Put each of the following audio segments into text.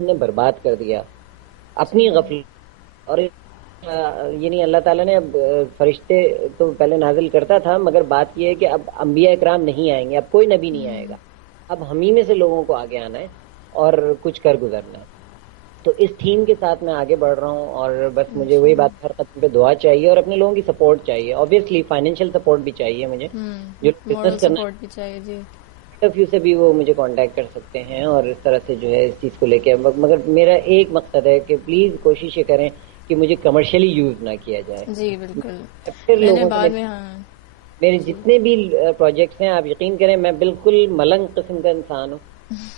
نے برباد کر دیا اپنی غفلت. اور یہ نہیں اللہ تعالیٰ نے اب فرشتے تو پہلے نازل کرتا تھا، مگر بات یہ ہے کہ اب انبیاء اکرام نہیں آئیں گے، اب کوئی نبی نہیں آئے گا، اب ہم ہی میں سے لوگوں کو آگے آنا ہے اور کچھ کر گزرنا ہے. تو اس تھیم کے ساتھ میں آگے بڑھ رہا ہوں، اور بس مجھے وہی بات ہر قدم پہ دعا چاہیے اور اپنے لوگوں کی سپورٹ چاہیے. آبویسلی فائنینشیل سپورٹ بھی چاہیے مجھے، جو مورل بزنس کرنا سپورٹ بھی چاہیے جی. آف ویو سے بھی وہ مجھے کانٹیکٹ کر سکتے ہیں اور اس طرح سے جو ہے اس چیز کو لے کے. مگر میرا ایک مقصد ہے کہ پلیز کوشش یہ کریں کہ مجھے کمرشلی یوز نہ کیا جائے. جی بالکل. پھر میں نے لوگوں بعد سے میں ہاں میرے جی جتنے بھی پروجیکٹس ہیں آپ یقین کریں میں بالکل ملنگ قسم کا انسان ہوں.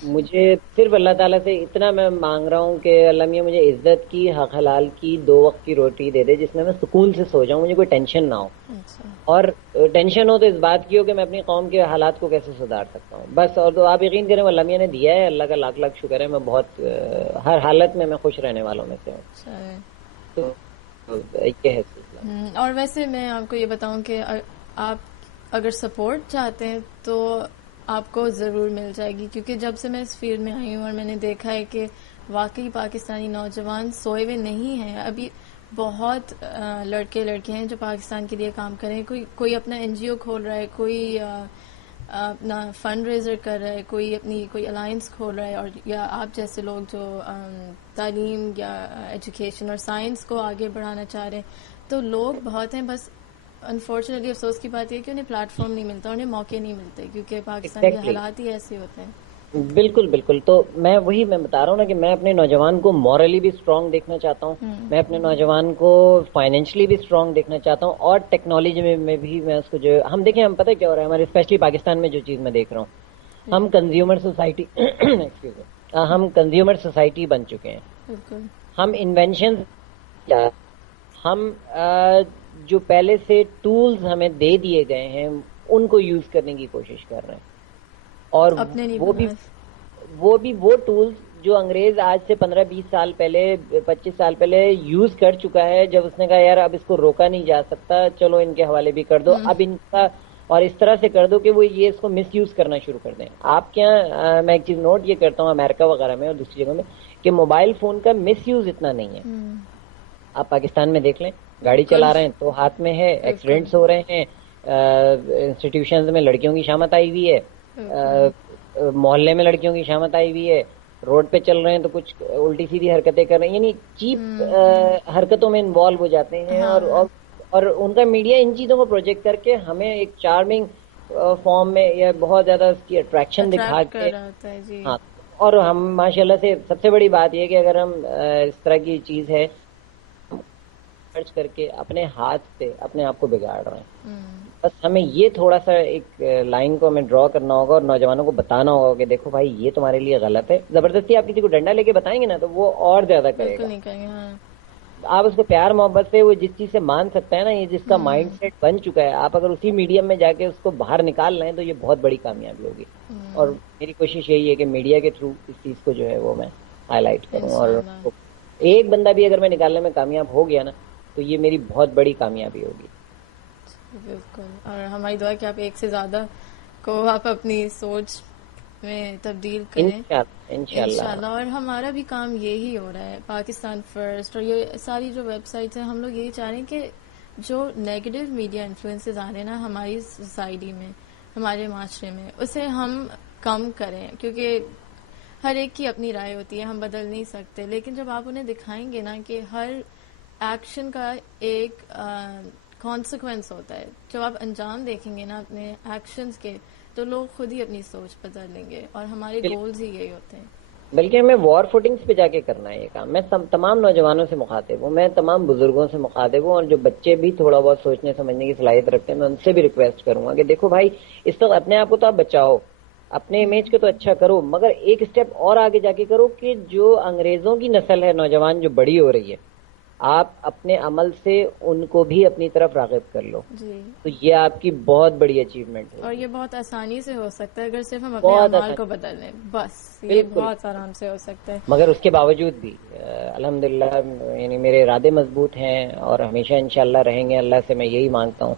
مجھے صرف اللہ تعالیٰ سے اتنا میں مانگ رہا ہوں کہ اللہ میاں مجھے عزت کی، حق حلال کی، 2 وقت کی روٹی دے دے جس میں سکون سے سو جاؤں، مجھے کوئی ٹینشن نہ ہو. اچھا اور ٹینشن ہو تو اس بات کی ہو کہ میں اپنی قوم کے حالات کو کیسے سدھار سکتا ہوں بس. اور تو آپ یقین کریں وہ اللہ میاں نے دیا ہے، اللہ کا لاکھ لاکھ شکر ہے. میں بہت ہر حالت میں خوش رہنے والوں میں سے ہوں. اچھا ہے. تو یہ ہے سلسلہ. اور ویسے میں آپ کو یہ بتاؤں کہ آپ اگر سپورٹ چاہتے ہیں تو آپ کو ضرور مل جائے گی، کیونکہ جب سے میں اس فیلڈ میں آئی ہوں اور میں نے دیکھا ہے کہ واقعی پاکستانی نوجوان سوئے ہوئے نہیں ہیں. ابھی بہت لڑکے لڑکیاں ہیں جو پاکستان کے لیے کام کر رہے ہیں. کوئی اپنا این جی او کھول رہا ہے، کوئی اپنا فنڈ ریزر کر رہا ہے، کوئی اپنی کوئی الائنس کھول رہا ہے، اور یا آپ جیسے لوگ جو تعلیم یا ایجوکیشن اور سائنس کو آگے بڑھانا چاہ رہے ہیں. تو لوگ بہت ہیں، بس انفارچونیٹلی افسوس کی بات یہ ہے کہ انہیں پلیٹ فارم نہیں ملتا، انہیں موقع نہیں ملتے، کیونکہ پاکستان کے ایگزیکٹلی حالات ہی ایسے ہوتے ہیں. بالکل بالکل. تو میں بتا رہا ہوں نا کہ میں اپنے نوجوان کو مورلی بھی اسٹرانگ دیکھنا چاہتا ہوں، میں اپنے نوجوان کو فائنینشلی بھی اسٹرانگ دیکھنا چاہتا ہوں، اور ٹیکنالوجی میں بھی میں اس کو جو ہم دیکھیں ہم پتہ کیا ہو رہا ہے ہمارے اسپیشلی پاکستان میں جو چیز میں دیکھ رہا ہوں، ہم کنزیومر سوسائٹی ہم کنزیومر سوسائٹی بن چکے ہیں. بالکل. ہم انوینشن ہم جو پہلے سے ٹولز ہمیں دے دیے گئے ہیں ان کو یوز کرنے کی کوشش کر رہے ہیں. اور اپنے نہیں وہ بھی بنائے. وہ ٹولز جو انگریز آج سے 15-20 سال پہلے 25 سال پہلے یوز کر چکا ہے، جب اس نے کہا یار اب اس کو روکا نہیں جا سکتا، چلو ان کے حوالے بھی کر دو اب ان کا، اور اس طرح سے کر دو کہ وہ یہ اس کو مس یوز کرنا شروع کر دیں. آپ کے یہاں میں ایک چیز نوٹ یہ کرتا ہوں امریکہ وغیرہ میں اور دوسری جگہوں میں کہ موبائل فون کا مس یوز اتنا نہیں ہے. آپ پاکستان میں دیکھ لیں گاڑی بالکل چلا رہے ہیں تو ہاتھ میں ہے، بالکل ایکسیڈنٹس ہو رہے ہیں، انسٹیٹیوشنز میں لڑکیوں کی شامت آئی ہوئی ہے، بالکل. محلے میں لڑکیوں کی شامت آئی ہوئی ہے، روڈ پہ چل رہے ہیں تو کچھ الٹی سیدھی حرکتیں کر رہے ہیں، یعنی چیپ حرکتوں میں انوالو ہو جاتے ہیں. ہاں اور ان کا میڈیا ان چیزوں کو پروجیکٹ کر کے ہمیں ایک چارمنگ فارم میں یا بہت زیادہ اس کی اٹریکشن دکھا اٹریکٹ کر کے. رہا ہوتا ہے جی. ہاں. اور ہم ماشاء اللہ سے سب سے بڑی بات یہ کہ اگر ہم اس طرح کی چیز ہے خرچ کر کے اپنے ہاتھ سے اپنے آپ کو بگاڑ رہے ہیں. بس ہمیں یہ تھوڑا سا ایک لائن کو ہمیں ڈرا کرنا ہوگا اور نوجوانوں کو بتانا ہوگا کہ دیکھو بھائی یہ تمہارے لیے غلط ہے. زبردستی آپ کسی کو ڈنڈا لے کے بتائیں گے نا تو وہ اور زیادہ کرے بالکل گا. نہیں کہیں گے. ہاں آپ اس کو پیار محبت سے، وہ جس چیز سے مان سکتا ہے نا، یہ جس کا مائنڈ سیٹ بن چکا ہے، آپ اگر اسی میڈیم میں جا کے اس کو باہر نکال رہے ہیں تو یہ بہت بڑی کامیابی ہوگی. اور میری کوشش یہی ہے کہ میڈیا کے تھرو اس چیز کو جو ہے وہ میں ہائی لائٹ کروں، اور انشاءاللہ. ایک بندہ بھی اگر میں نکالنے میں کامیاب ہو گیا نا تو یہ میری بہت بڑی کامیابی ہوگی. بالکل. اور ہماری دعا ہے کہ آپ ایک سے زیادہ کو آپ اپنی سوچ میں تبدیل کریں انشاءاللہ انشاءاللہ. انشاءاللہ. اور ہمارا بھی کام یہی ہو رہا ہے، پاکستان فرسٹ اور یہ ساری جو ویب سائٹس ہیں، ہم لوگ یہی چاہ رہے ہیں کہ جو نیگیٹو میڈیا انفلوئنسز آ رہے ہیں نا ہماری سوسائٹی میں، ہمارے معاشرے میں، اسے ہم کم کریں، کیونکہ ہر ایک کی اپنی رائے ہوتی ہے، ہم بدل نہیں سکتے. لیکن جب آپ انہیں دکھائیں گے نا کہ ہر ایکشن کا ایک کانسیکوینس ہوتا ہے، جب آپ انجام دیکھیں گے نا اپنے ایکشنز کے تو لوگ خود ہی اپنی سوچ بدل لیں گے. اور ہمارے گولز ہی یہی ہوتے ہیں. بلکہ ہمیں وار فوٹنگز پہ جا کے کرنا ہے یہ کام. میں تمام نوجوانوں سے مخاطب ہوں، میں تمام بزرگوں سے مخاطب ہوں، اور جو بچے بھی تھوڑا بہت سوچنے سمجھنے کی صلاحیت رکھتے ہیں میں ان سے بھی ریکویسٹ کروں گا کہ دیکھو بھائی اس وقت اپنے آپ کو تو آپ بچاؤ، اپنے امیج کو تو اچھا کرو، مگر ایک اسٹیپ اور آگے جا کے کرو کہ جو انگریزوں کی نسل ہے نوجوان جو بڑی ہو رہی ہے، آپ اپنے عمل سے ان کو بھی اپنی طرف راغب کر لو. جی. تو یہ آپ کی بہت بڑی اچیومنٹ اور ہوگی. یہ بہت آسانی سے ہو سکتا ہے اگر صرف ہم اپنے بہت اعمال آسان. کو بدل لیں، بس یہ بالکل. بہت آرام سے ہو سکتا ہے. مگر اس کے باوجود بھی الحمدللہ یعنی میرے ارادے مضبوط ہیں اور ہمیشہ انشاءاللہ رہیں گے. اللہ سے میں یہی مانگتا ہوں.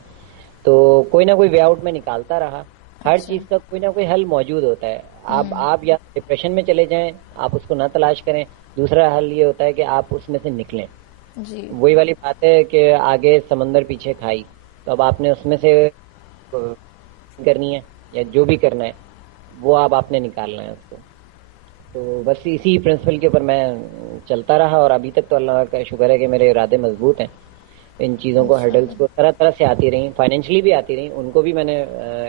تو کوئی نہ کوئی وے آؤٹ میں نکالتا رہا. ہر اچھا. چیز کا کوئی نہ کوئی حل موجود ہوتا ہے. آپ یا ڈپریشن میں چلے جائیں، آپ اس کو نہ تلاش کریں. دوسرا حل یہ ہوتا ہے کہ آپ اس میں سے نکلیں. جی وہی والی بات ہے کہ آگے سمندر پیچھے کھائی، تو اب آپ نے اس میں سے کرنی ہے یا جو بھی کرنا ہے وہ آپ نے نکالنا ہے اس کو. تو بس اسی پرنسپل کے اوپر میں چلتا رہا، اور ابھی تک تو اللہ کا شکر ہے کہ میرے ارادے مضبوط ہیں. ان چیزوں کو، انشاء ہرڈلس اللہ. کو طرح طرح سے آتی رہیں، فائنینشلی بھی آتی رہیں، ان کو بھی میں نے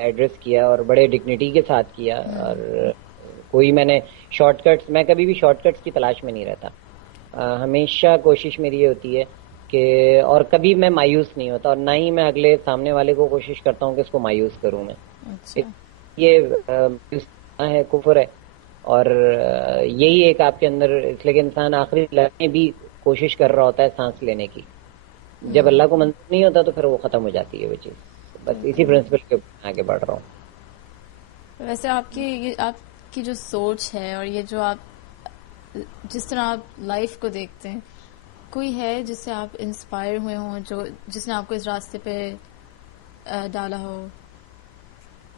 ایڈریس کیا اور بڑے ڈگنیٹی کے ساتھ کیا. اور کوئی میں نے شارٹ کٹس، میں کبھی بھی شارٹ کٹس کی تلاش میں نہیں رہتا. ہمیشہ کوشش میری یہ ہوتی ہے کہ، اور کبھی میں مایوس نہیں ہوتا، اور نہ ہی میں اگلے سامنے والے کو کوشش کرتا ہوں کہ اس کو مایوس کروں میں. اچھا. یہ مایوس ہے، کفر ہے. اور یہی ایک آپ کے اندر، اس لیے کہ انسان آخری لمحے میں بھی کوشش کر رہا ہوتا ہے سانس لینے کی. جب اللہ کو منظور نہیں ہوتا تو پھر وہ ختم ہو جاتی ہے وہ چیز. بس اسی بالکل. پرنسپل کے اوپر آگے بڑھ رہا ہوں. ویسے آپ کی جو سوچ ہے اور یہ جو آپ جس طرح آپ لائف کو دیکھتے ہیں، کوئی ہے جس سے آپ انسپائر ہوئے ہوں، جس نے آپ کو اس راستے پہ ڈالا ہو،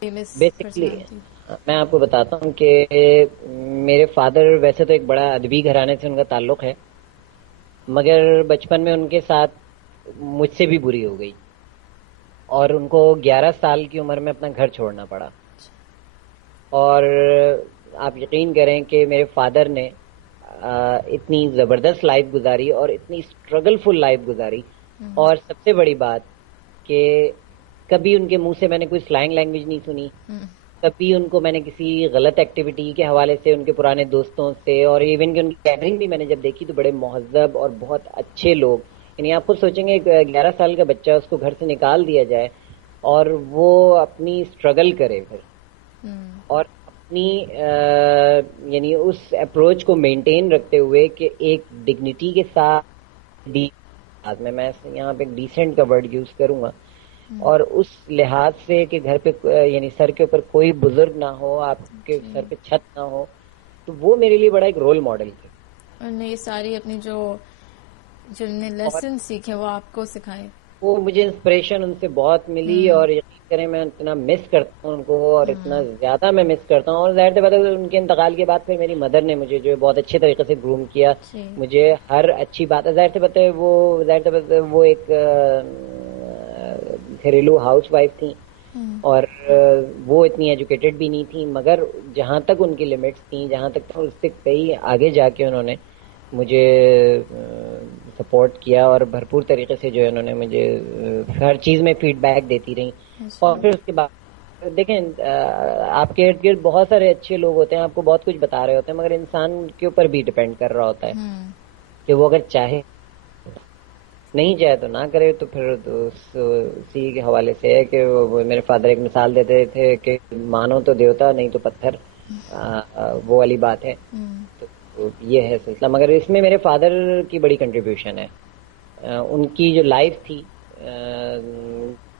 فیمس بیسکلی پرسنالٹی؟ میں آپ کو بتاتا ہوں کہ میرے فادر ویسے تو ایک بڑا ادبی گھرانے سے ان کا تعلق ہے، مگر بچپن میں ان کے ساتھ مجھ سے بھی بری ہو گئی، اور ان کو 11 سال کی عمر میں اپنا گھر چھوڑنا پڑا. اور آپ یقین کریں کہ میرے فادر نے اتنی زبردست لائف گزاری اور اتنی اسٹرگل فل لائف گزاری. اور سب سے بڑی بات کہ کبھی ان کے منہ سے میں نے کوئی سلینگ لینگویج نہیں سنی. کبھی ان کو میں نے کسی غلط ایکٹیویٹی کے حوالے سے ان کے پرانے دوستوں سے، اور ایون کہ ان کی گیدرنگ بھی میں نے جب دیکھی تو بڑے مہذب اور بہت اچھے لوگ. یعنی آپ خود سوچیں گے 11 سال کا بچہ، اس کو گھر سے نکال دیا جائے اور وہ اپنی اسٹرگل کرے پھر، اور اپنی یعنی اس اپروچ کو مینٹین رکھتے ہوئے کہ ایک ڈگنیٹی کے ساتھ، میں یہاں پہ ڈیسنٹ کا ورڈ یوز کروں گا، اور اس لحاظ سے کہ گھر پہ یعنی سر کے اوپر کوئی بزرگ نہ ہو، آپ کے جی. سر پہ چھت نہ ہو، تو وہ میرے لیے بڑا ایک رول ماڈل تھے. اور یہ ساری اپنی جو نے اور لیسن سیکھے وہ آپ کو سکھائے. وہ مجھے انسپریشن ان سے بہت ملی، اور یقین کریں میں اتنا مس کرتا ہوں ان کو، اور اتنا زیادہ میں مس کرتا ہوں. اور ظاہر سی بات ہے ان کے انتقال کے بعد پھر میری مدر نے مجھے جو بہت اچھے طریقے سے گروم کیا. جی. مجھے ہر اچھی بات ہے، ظاہر سی بات ہے وہ ایک گھریلو ہاؤس وائف تھیں، اور وہ اتنی ایجوکیٹڈ بھی نہیں تھیں، مگر جہاں تک ان کی لمٹس تھیں، جہاں تک اس سے کئی آگے جا کے انہوں نے مجھے سپورٹ کیا، اور بھرپور طریقے سے جو ہے انہوں نے مجھے ہر چیز میں فیڈ بیک دیتی رہی. اور پھر اس کے بعد دیکھیں آپ کے ارد گرد بہت سارے اچھے لوگ ہوتے ہیں، آپ کو بہت کچھ بتا رہے ہوتے ہیں، مگر انسان کے اوپر بھی ڈپینڈ کر رہا ہوتا ہے کہ وہ اگر چاہے، نہیں چاہے تو نہ کرے. تو پھر اسی کے حوالے سے ہے کہ وہ میرے فادر ایک مثال دیتے تھے کہ مانو تو دیوتا، نہیں تو پتھر، وہ والی بات ہے. تو یہ ہے سلسلہ. مگر اس میں میرے فادر کی بڑی کنٹریبیوشن ہے. ان کی جو لائف تھی،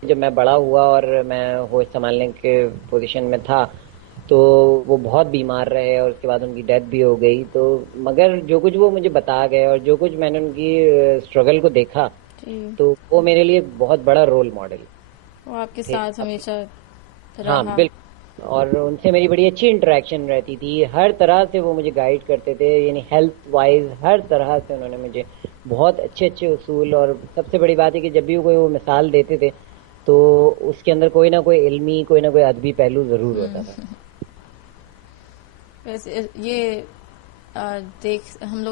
جب میں بڑا ہوا اور میں ہوش سنبھالنے کے پوزیشن میں تھا تو وہ بہت بیمار رہے، اور اس کے بعد ان کی ڈیتھ بھی ہو گئی. تو مگر جو کچھ وہ مجھے بتا گئے اور جو کچھ میں نے ان کی اسٹرگل کو دیکھا، تو وہ میرے لیے بہت بڑا رول ماڈل وہ آپ کے تھے. ساتھ ہمیشہ ہاں رہا. بالکل. اور ان سے میری بڑی اچھی انٹریکشن رہتی تھی، ہر طرح سے وہ مجھے گائیڈ کرتے تھے، یعنی ہیلتھ وائز ہر طرح سے انہوں نے مجھے بہت اچھے اچھے اصول. اور سب سے بڑی بات ہے کہ جب بھی کوئی وہ مثال دیتے تھے تو اس کے اندر کوئی نہ کوئی علمی، کوئی نہ کوئی ادبی پہلو ضرور ہوتا تھا. ویسے یہ دیکھ ہم لوگ